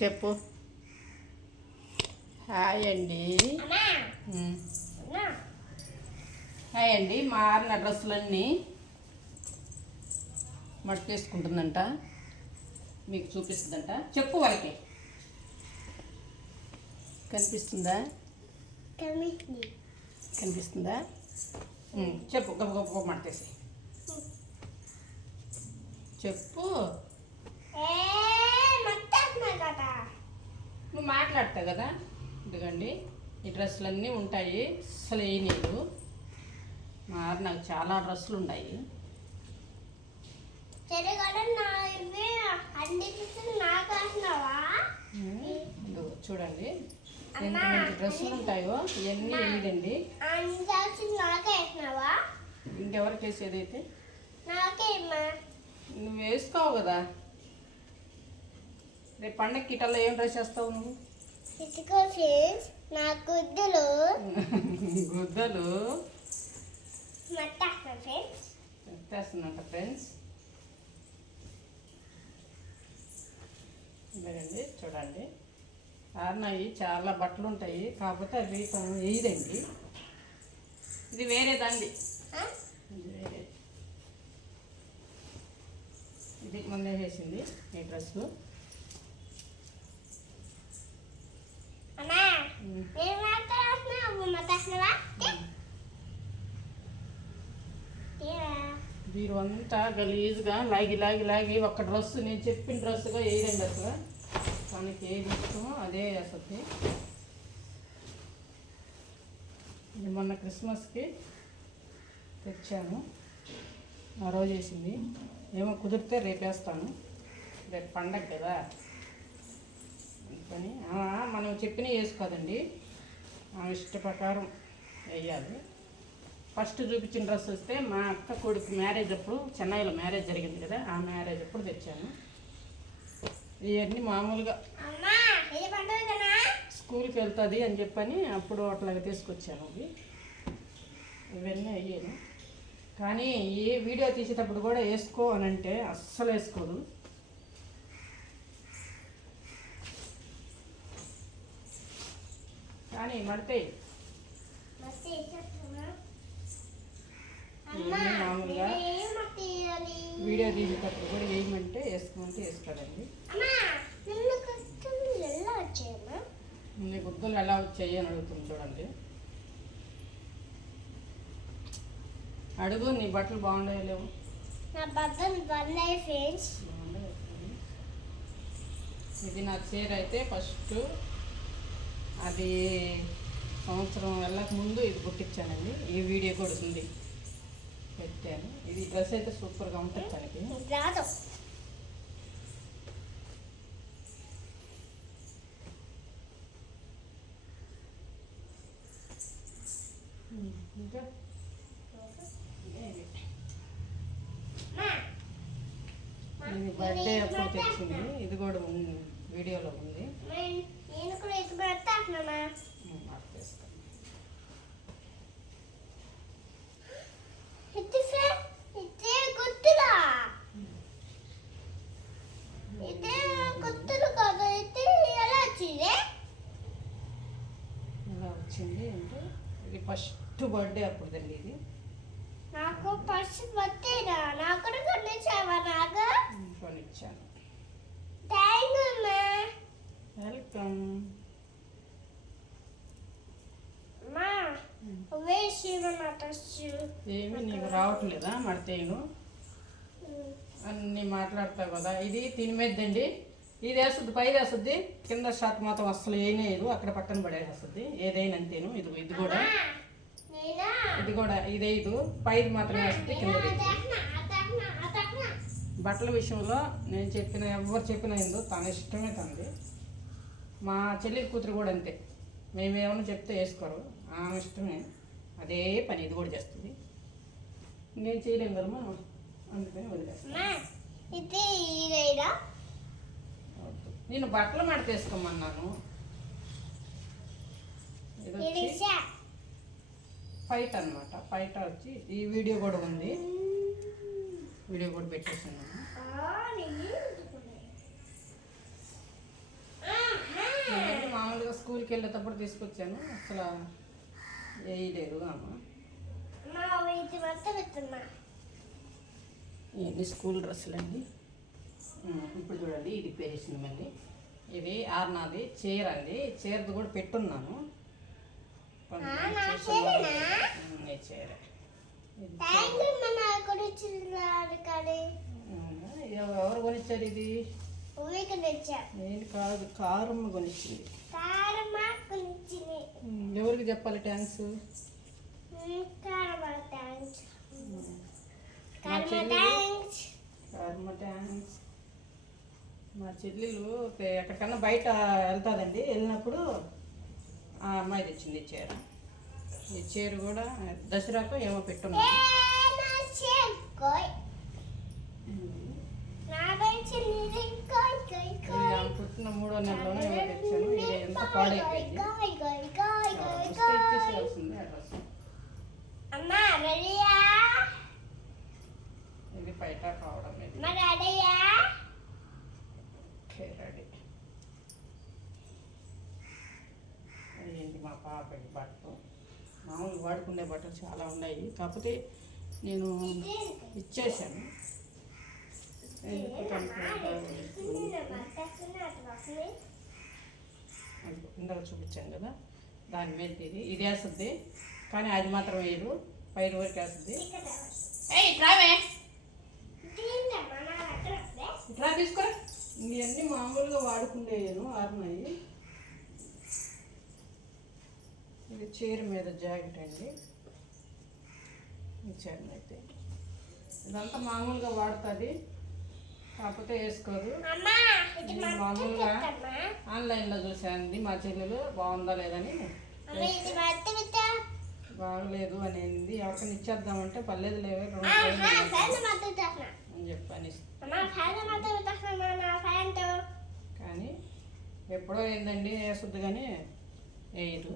చెప్పు. హాయ్ అండి. హాయ్ అండి. మారిన డ్రెస్సులన్నీ మడతేసుకుంటుందంట, మీకు చూపిస్తుందంట. చెప్పు వాళ్ళకి. కనిపిస్తుందా? కనిపిస్తుందా? చెప్పు. గొప్ప గొప్ప మడతేసి చెప్పు. నువ్వు మాట్లాడతావు కదా. ఇదిగండి, ఈ డ్రెస్సులన్నీ ఉంటాయి. అసలు ఏ నీళ్ళు నాకు చాలా డ్రెస్సులు ఉన్నాయి. చూడండి ఎంత మంచి డ్రెస్సులు ఉంటాయో. ఇవన్నీ వేయదండి. ఇంకెవరికి వేసేదైతే నువ్వు వేసుకోవు కదా. రేపు పండగకి ఇటల్లో ఏం డ్రెస్ వేస్తావు నువ్వు? గుద్దలు ఎత్తేస్తుందంట ఫ్రెండ్స్. ఇదేనండి, చూడండి. ఆరినవి చాలా బట్టలు ఉంటాయి, కాకపోతే అవి వేయదండి. ఇది వేరేదండి. ఇది మొన్న వేసింది ఈ డ్రెస్. వీరు అంతా గలీజ్గా లాగి లాగి లాగి ఒక్క డ్రెస్, నేను చెప్పిన డ్రెస్సుగా వేయదండి. అసలు తనకి ఏది ఇష్టమో అదే వేస్తుంది. ఇది మొన్న క్రిస్మస్కి తెచ్చాను, ఆ రోజు వేసింది. ఏమో కుదిరితే రేపు వేస్తాను. రేపు పండగ కదా అందుకని. మనం చెప్పినవి వేసుకోదండి, ఆమె ఇష్ట ప్రకారం వేయాలి. ఫస్ట్ చూపించిన డ్రెస్ వస్తే మా అక్క కొడుకు మ్యారేజ్ అప్పుడు, చెన్నైలో మ్యారేజ్ జరిగింది కదా, ఆ మ్యారేజ్ అప్పుడు తెచ్చాను. ఇవన్నీ మామూలుగా స్కూల్కి వెళ్తుంది అని చెప్పని అప్పుడు అట్లాగా తీసుకొచ్చాను. ఇవన్నీ అయ్యాను. కానీ ఏ వీడియో తీసేటప్పుడు కూడా వేసుకో అని అంటే అస్సలు వేసుకోదు. కానీ మడతాయి. మామూలుగా వీడియో తీసేటప్పుడు కూడా వేయమంటే వేసుకోమంటే వేసుకోదండి. నీ గుర్తులు ఎలా వచ్చాయి అని అడుగుతుంది. చూడండి, అడుగు. నీ బట్టలు బాగుండాయి లేవు? ఇది నా చీర అయితే ఫస్ట్ అది సంవత్సరం వెళ్ళక ముందు ఇది కుట్టించానండి. ఈ వీడియో కూడా ఉంది, పెట్టాను. ఇది డ్రెస్ అయితే సూపర్గా ఉంటుంది తనకి. ఇంకా ఇది బర్త్డే అప్పుడు తెచ్చింది. ఇది కూడా ఉంది, వీడియోలో ఉంది. ఎలా వచ్చింది అంటే ఇది ఫస్ట్ బర్త్డే అప్పుడు తండి. ఇది నాకు ఫస్ట్ బర్త్డేనా? నాకు కొనిచ్చావా? నాకు కొనిచ్చాను. థ్యాంక్ యూ అమ్మా. వెల్కమ్. ఏమి నీకు రావట్లేదా మడతేను? అన్నీ మాట్లాడతావు కదా. ఇది తినిమెద్దండి. ఇది వేస్తుంది, పైది వేస్తుంది, కింద షాట్ మాత్రం అస్సలు వేయలేదు, అక్కడ పక్కన పడేస్తుంది. ఏదైనా అంతేను. ఇది కూడా ఇది ఇది పైది మాత్రం వేస్తుంది, కింద. బట్టల విషయంలో నేను చెప్పిన ఎవరు చెప్పిన ఏందో తన ఇష్టమే తనది. మా చెల్లి కూతురు కూడా అంతే. మేమేమన్నా చెప్తే వేసుకోరు, ఆమె ఇష్టమే. అదే పని ఇది కూడా చేస్తుంది. ఇంకేం చేయలేము కదమ్మా, అందుకని వదిలేస్తాను. నేను బట్టలు మడత వేసుకోమన్నాను. ఫైట్ అనమాట. ఫైట్ వచ్చి ఈ వీడియో కూడా ఉంది, వీడియో కూడా పెట్టేసాను. స్కూల్కి వెళ్ళేటప్పుడు తీసుకొచ్చాను, అసలు వేయలేదు అమ్మ. అమ్మా ఇది మొత్తం పెట్టున్నా. ఇవన్నీ స్కూల్ డ్రెస్సులు అండి. ఇప్పుడు చూడండి, ఇది పేరేసింది మళ్ళీ. ఇది ఆర్నాది చీర అండి, చీరది కూడా పెట్టున్నాను. ఈ చీర ఎవరు కొనిచ్చారు ఇది? నేను కాదు, కారమ్మ కొనిచ్చింది. ఎవరికి చెప్పాలి థ్యాంక్స్? కారమ్మ థ్యాంక్స్. మా చెల్లెలు ఎక్కడికన్నా బయట వెళ్తాదండి, వెళ్ళినప్పుడు ఆ అమ్మాయి తెచ్చింది ఈ చీర. ఈ చీర కూడా దసరాకు ఏమో పెట్టున్నాను. పుట్టిన 3వ నెలలోనే ఏమో తెచ్చాను. ఇది ఎంత పాడైపోయింది, ఇచ్చేసేయాల్సింది ఆ డ్రెస్. ఇది బయట కావడం లేదు. ఓకే, రెడీ అయ్యింది. మా పాపకి బట్టలు, మామూలు వాడుకునే బట్టలు చాలా ఉన్నాయి, కాకపోతే నేను ఇచ్చేసాను. ఇందాక చూపించాను కదా, దాని మీద ఇది వేస్తుంది, కానీ అది మాత్రం వేయదు, పైరు వరకు వేస్తుంది. ఇట్లా తీసుకురా. ఇవన్నీ మామూలుగా వాడుకుండేను ఆరున్నాయి. ఇది చీర మీద జాకెట్ అండి, ఈ చీర అయితే ఇదంతా మామూలుగా వాడుతుంది, కాకపోతే వేసుకోదు. మామూలుగా ఆన్లైన్లో చూసాను మా చెల్లెలు, బాగుందా లేదని. బాగలేదు అనేది, ఎవరికైనా ఇచ్చేద్దామంటే పర్లేదు లేవే అని చెప్పని, కానీ ఎప్పుడో ఏందండి వేసుద్ది, కానీ వేయదు.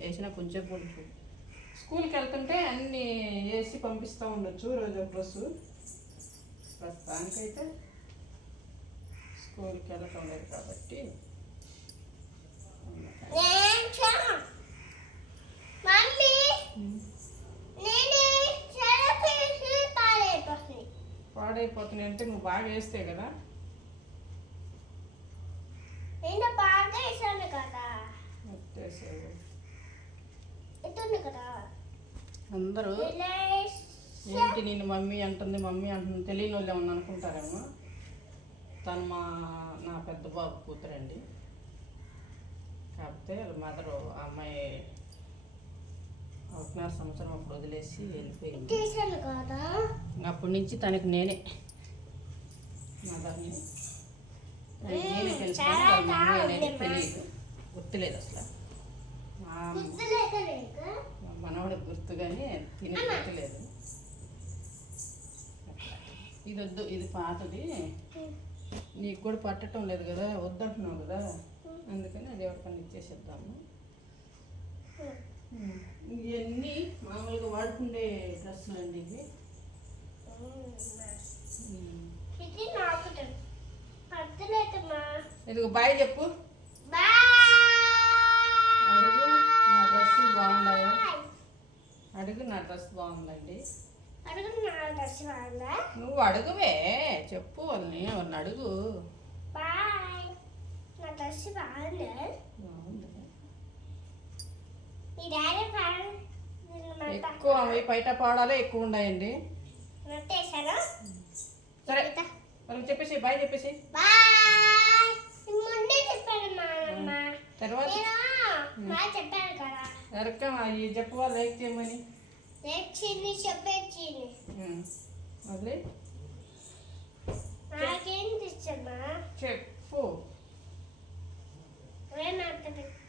వేసినా కొంచెం కొంచెం స్కూల్కి వెళ్తుంటే అన్నీ వేసి పంపిస్తూ ఉండొచ్చు రోజు డ్రెస్సు. ప్రస్తుతానికైతే స్కూల్కి వెళ్ళటం లేదు కాబట్టి పాడైపోతున్నాయి. అంటే నువ్వు బాగా వేస్తే కదా. అందరూ ఏంటి నేను మమ్మీ అంటుంది తెలియని వాళ్ళు ఏమన్నా అనుకుంటారేమో. తను నా పెద్ద బాబు కూతురండి, కాకపోతే వాళ్ళ మదరు ఆ అమ్మాయి 1.5 సంవత్సరం అప్పుడు వదిలేసి వెళ్ళిపోయింది. అప్పటి నుంచి తనకి నేనే మదర్ని, నేనే తెలుసు, మమ్మీ అనేది తెలియదు, గుర్తులేదు అసలు. మనవాడికి గుర్తు, కానీ తినే గుర్తులేదు. ఇది వద్దు, ఇది పాతది, నీకు కూడా పట్టడం లేదు కదా, వద్దంటున్నావు కదా, అందుకని అది ఎవరికన్నా ఇచ్చేసేద్దాము. ఇవన్నీ మామూలుగా వాడుకుండే డ్రెస్సులు అండి ఇవి. ఇదిగో బాయ్ చెప్పు. అడుగు, నా డ్రెస్సులు బాగున్నాయా అడుగు. నా డ్రెస్ బాగుందండి. నువ్వు అడుగువే, చెప్పు వాళ్ళని, వాళ్ళని అడుగు. ఎక్కువ అవి బయట పాడాలే ఎక్కువ ఉన్నాయండి. సరే వాళ్ళకి చెప్పేసి బాయ్ చెప్పేసి తర్వాత అవి చెప్పు, వాళ్ళు లైక్ చేయమని చెప్పు.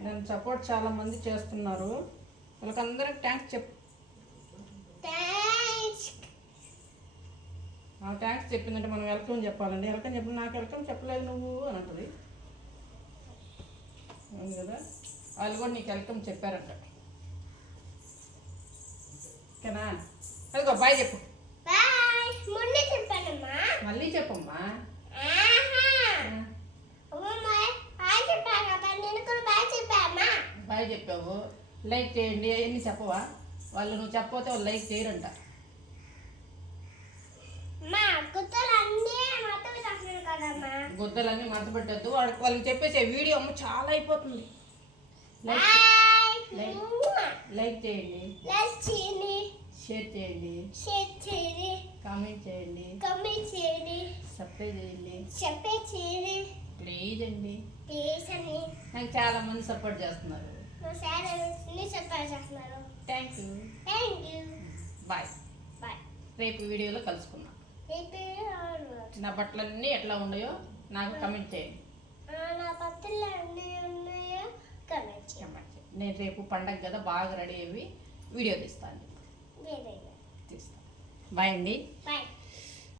నేను సపోర్ట్ చాలా మంది చేస్తున్నారు, వాళ్ళకందరికి థ్యాంక్స్ చెప్పు. థ్యాంక్స్ చెప్పిందంటే మనం వెల్కమ్ చెప్పాలండి. వెల్కమ్ చెప్పి నాకు వెల్కమ్ చెప్పలేదు నువ్వు అని అంటుంది. అవును కదా, వాళ్ళు కూడా నీకు వెల్కమ్ చెప్పారంట. ఓకేనా? అదిగో బాయ్ చెప్పు. మళ్ళీ చెప్పమ్మా. చెప్పావు, లైక్ చేయండి ఎన్ని చెప్పవా? వాళ్ళు నువ్వు చెప్పకపోతే వాళ్ళు లైక్ చేయరంట. మా గుత్తలు అన్నీ మొత్తం చేస్తున్నాను కదమ్మా. గుద్దలన్నీ మడత పెట్టద్దు, వాళ్ళకి చెప్పేసే వీడియో అమ్మ చాలా అయిపోతుంది. లైక్ లైక్ చేయండి, లైక్ చేయండి, షేర్ చేయండి, షేర్ చేయండి, కామెంట్ చేయండి, కామెంట్ చేయండి, సబ్స్క్రైబ్ చేయండి, సబ్స్క్రైబ్ చేయండి ప్లీజ్ అండి. ప్లీజ్ అని నాకు చాలా మంది సపోర్ట్ చేస్తున్నారు. మా సార్ అన్ని సపోర్ట్ చేస్తున్నారు. Thank you. Thank you. Bye. Bye. రేపు వీడియోలో కలుసుకుందాం. నా బట్టలన్నీ ఎట్లా ఉన్నాయో నాకు కమెంట్ చేయండి. నా బట్టలు అన్నీ ఉన్నాయో కమెంట్ చేయండి. కమెంట్ చేయండి. నేను రేపు పండగ కదా బాగా రెడీ అయ్యి వీడియో తీస్తాను. వేరే తీస్తాను. బాయ్ అండి. బాయ్.